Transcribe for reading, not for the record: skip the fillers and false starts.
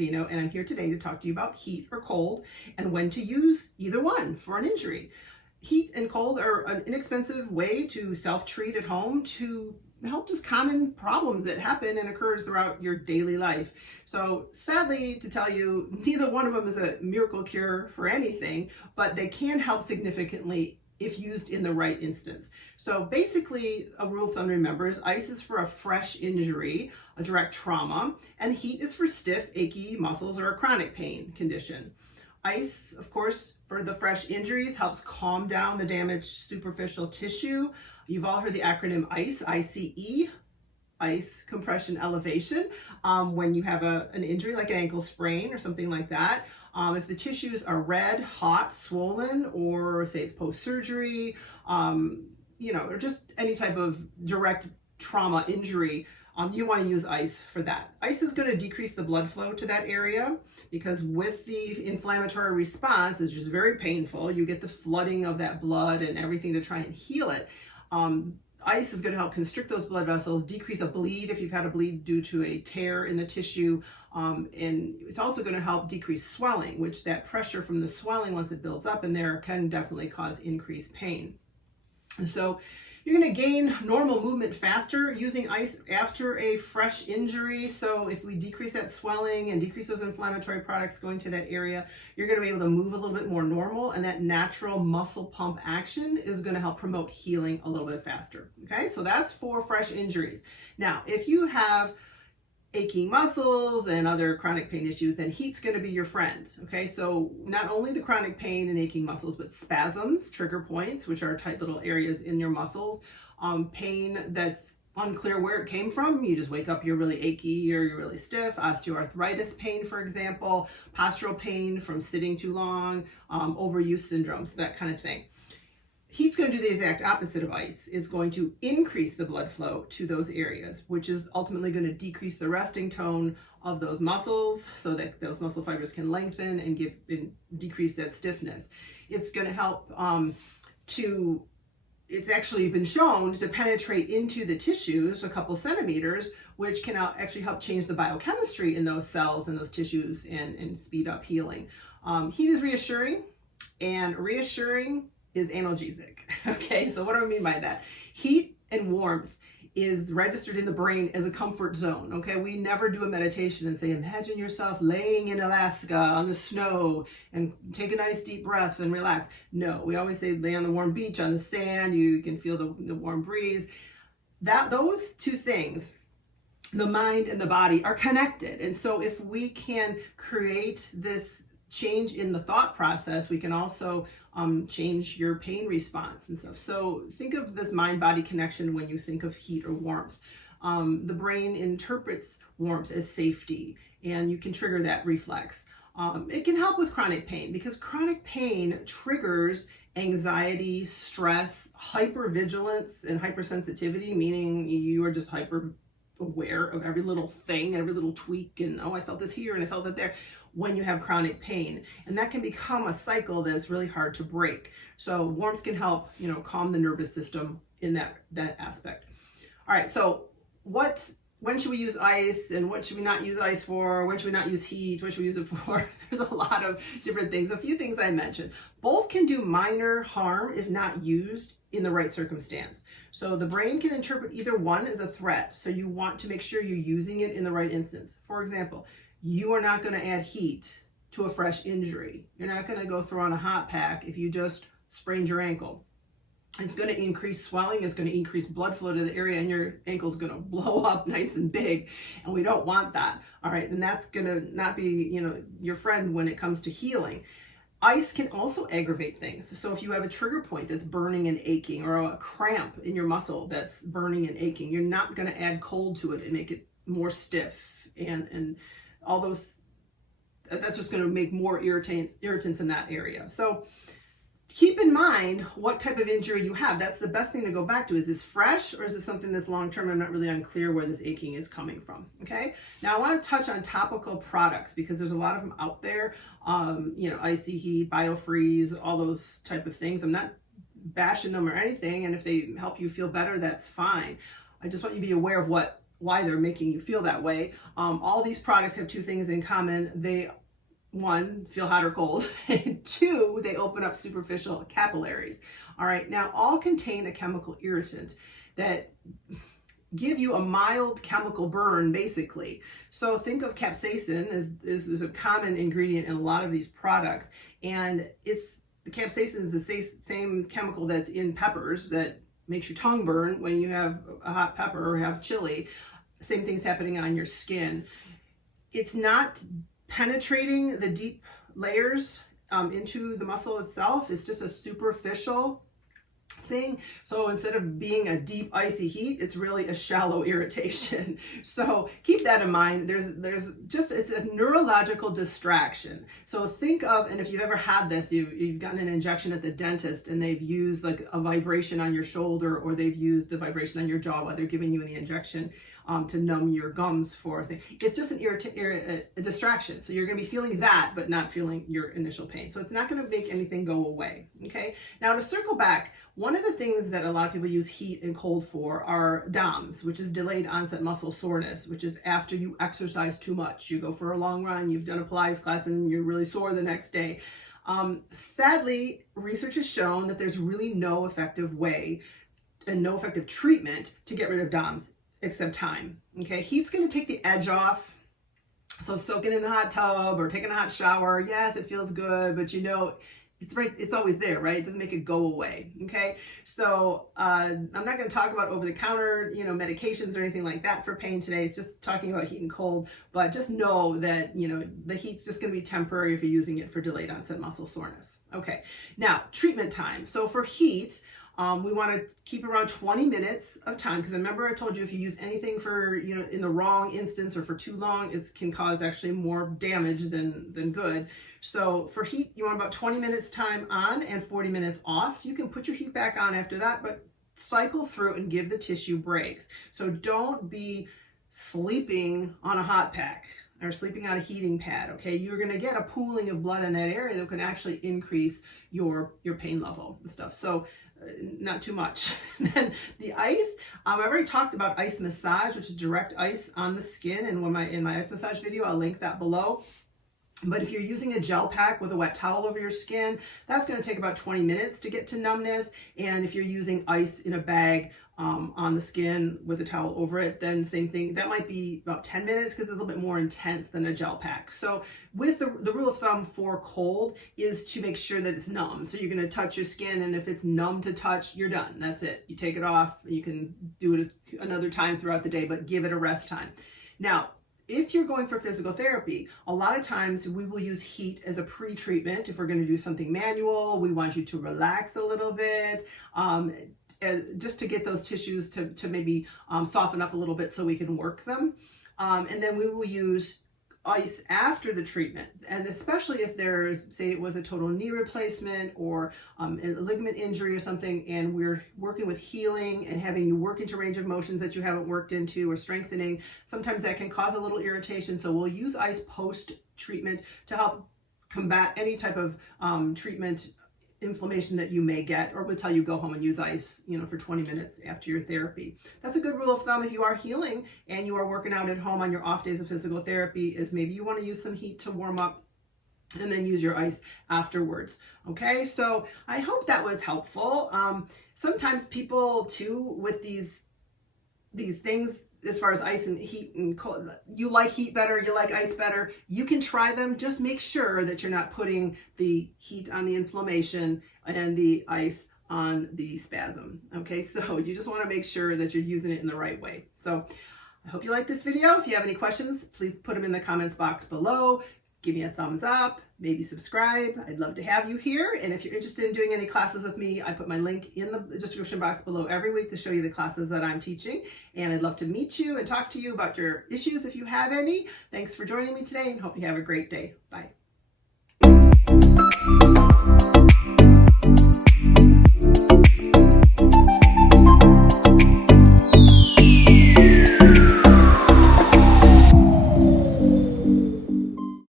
Gambino, and I'm here today to talk to you about heat or cold and when to use either one for an injury. Heat and cold are an inexpensive way to self-treat at home to help just common problems that happen and occur throughout your daily life. So sadly to tell you, neither one of them is a miracle cure for anything, but they can help significantly if used in the right instance. So basically, a rule of thumb to remember is ice is for a fresh injury, a direct trauma, and heat is for stiff, achy muscles or a chronic pain condition. Ice, of course, for the fresh injuries helps calm down the damaged superficial tissue. You've all heard the acronym ICE, I-C-E, ice compression elevation, when you have an injury like an ankle sprain or something like that. If the tissues are red, hot, swollen, or say it's post-surgery, or just any type of direct trauma injury, you want to use ice for that. Ice is going to decrease the blood flow to that area because with the inflammatory response, it's just very painful. You get the flooding of that blood and everything to try and heal it. Ice is going to help constrict those blood vessels, decrease a bleed if you've had a bleed due to a tear in the tissue, and it's also going to help decrease swelling, which that pressure from the swelling, once it builds up in there, can definitely cause increased pain. And so you're going to gain normal movement faster using ice after a fresh injury. So if we decrease that swelling and decrease those inflammatory products going to that area, you're going to be able to move a little bit more normal, and that natural muscle pump action is going to help promote healing a little bit faster. Okay, so that's for fresh injuries. Now, if you have aching muscles and other chronic pain issues, then heat's going to be your friend. Okay, so not only the chronic pain and aching muscles, but spasms, trigger points, which are tight little areas in your muscles, pain that's unclear where it came from. You just wake up, you're really achy or you're really stiff. Osteoarthritis pain, for example, postural pain from sitting too long, overuse syndromes, that kind of thing. Heat's going to do the exact opposite of ice. It's going to increase the blood flow to those areas, which is ultimately going to decrease the resting tone of those muscles so that those muscle fibers can lengthen and decrease that stiffness. It's going to help it's actually been shown to penetrate into the tissues a couple centimeters, which can actually help change the biochemistry in those cells and those tissues and speed up healing. Heat is reassuring, and reassuring is analgesic. Okay, so what do I mean by that? Heat and warmth is registered in the brain as a comfort zone. Okay, we never do a meditation and say, imagine yourself laying in Alaska on the snow and take a nice deep breath and relax. No, we always say lay on the warm beach on the sand, you can feel the warm breeze. Those two things, the mind and the body, are connected. And so if we can create this change in the thought process, we can also change your pain response and stuff. So think of this mind-body connection when you think of heat or warmth. The brain interprets warmth as safety, and you can trigger that reflex. It can help with chronic pain because chronic pain triggers anxiety, stress, hypervigilance, and hypersensitivity, meaning you are just hyper aware of every little thing, every little tweak, and oh, I felt this here and I felt that there, when you have chronic pain. And that can become a cycle that's really hard to break. So warmth can help, calm the nervous system in that aspect. All right, so when should we use ice and what should we not use ice for? When should we not use heat? What should we use it for? There's a lot of different things. A few things I mentioned. Both can do minor harm if not used in the right circumstance. So the brain can interpret either one as a threat. So you want to make sure you're using it in the right instance. For example, you are not going to add heat to a fresh injury. You're not going to go throw on a hot pack if you just sprained your ankle. It's going to increase swelling, it's going to increase blood flow to the area, and your ankle's going to blow up nice and big, and we don't want that. All right, and that's going to not be, your friend when it comes to healing. Ice can also aggravate things. So if you have a trigger point that's burning and aching, or a cramp in your muscle that's burning and aching, you're not going to add cold to it and make it more stiff, and all those, that's just going to make more irritants in that area. So keep in mind what type of injury you have. That's the best thing to go back to. Is this fresh or is this something that's long-term? I'm not really unclear where this aching is coming from, okay? Now I want to touch on topical products because there's a lot of them out there. Icy Heat, BioFreeze, all those type of things. I'm not bashing them or anything, and if they help you feel better, that's fine. I just want you to be aware of what why they're making you feel that way. All these products have two things in common. They, one, feel hot or cold, and two, they open up superficial capillaries. All right, now all contain a chemical irritant that give you a mild chemical burn, basically. So think of capsaicin as a common ingredient in a lot of these products, and the capsaicin is the same chemical that's in peppers that makes your tongue burn when you have a hot pepper or have chili. Same thing's happening on your skin. It's not penetrating the deep layers into the muscle itself. It's just a superficial thing. So instead of being a deep icy heat, it's really a shallow irritation. So keep that in mind. There's just, it's a neurological distraction. So think of, and if you've ever had this, you've gotten an injection at the dentist and they've used like a vibration on your shoulder, or they've used the vibration on your jaw while they're giving you the injection to numb your gums for a thing. It's just a distraction. So you're going to be feeling that, but not feeling your initial pain. So it's not going to make anything go away. Okay. Now to circle back, one of the things that a lot of people use heat and cold for are DOMS, which is delayed onset muscle soreness, which is after you exercise too much. You go for a long run, you've done a Pilates class, and you're really sore the next day. Sadly, research has shown that there's really no effective way and no effective treatment to get rid of DOMS except time. Okay, heat's going to take the edge off. So soaking in the hot tub or taking a hot shower, yes, it feels good, but you know, it's always there, right? It doesn't make it go away. Okay, so I'm not going to talk about over-the-counter, medications or anything like that for pain today. It's just talking about heat and cold. But just know that the heat's just going to be temporary if you're using it for delayed onset muscle soreness. Okay, now treatment time. So for heat, we want to keep around 20 minutes of time, because remember I told you if you use anything for, in the wrong instance or for too long, it can cause actually more damage than good. So for heat, you want about 20 minutes time on and 40 minutes off. You can put your heat back on after that, but cycle through and give the tissue breaks. So don't be sleeping on a hot pack or sleeping on a heating pad, okay? You're gonna get a pooling of blood in that area that can actually increase your pain level and stuff. So not too much. Then the ice, I've already talked about ice massage, which is direct ice on the skin, and in my ice massage video, I'll link that below. But if you're using a gel pack with a wet towel over your skin, that's going to take about 20 minutes to get to numbness. And if you're using ice in a bag on the skin with a towel over it, then same thing. That might be about 10 minutes because it's a little bit more intense than a gel pack. So with the rule of thumb for cold is to make sure that it's numb. So you're going to touch your skin, and if it's numb to touch, you're done. That's it. You take it off. You can do it another time throughout the day, but give it a rest time. Now, if you're going for physical therapy, a lot of times we will use heat as a pre-treatment. If we're going to do something manual, we want you to relax a little bit, just to get those tissues to maybe soften up a little bit so we can work them. And then we will use ice after the treatment, and especially if there's, say it was a total knee replacement or a ligament injury or something, and we're working with healing and having you work into range of motions that you haven't worked into or strengthening, sometimes that can cause a little irritation. So we'll use ice post treatment to help combat any type of treatment inflammation that you may get, or we'll tell you go home and use ice, for 20 minutes after your therapy. That's a good rule of thumb if you are healing and you are working out at home on your off days of physical therapy, is maybe you want to use some heat to warm up and then use your ice afterwards. Okay, so I hope that was helpful. Sometimes people too, with these things, as far as ice and heat and cold, you like heat better, you like ice better, you can try them. Just make sure that you're not putting the heat on the inflammation and the ice on the spasm. Okay, so you just want to make sure that you're using it in the right way. So I hope you like this video. If you have any questions, please put them in the comments box below. Give me a thumbs up, maybe subscribe. I'd love to have you here. And if you're interested in doing any classes with me, I put my link in the description box below every week to show you the classes that I'm teaching. And I'd love to meet you and talk to you about your issues if you have any. Thanks for joining me today, and hope you have a great day. Bye.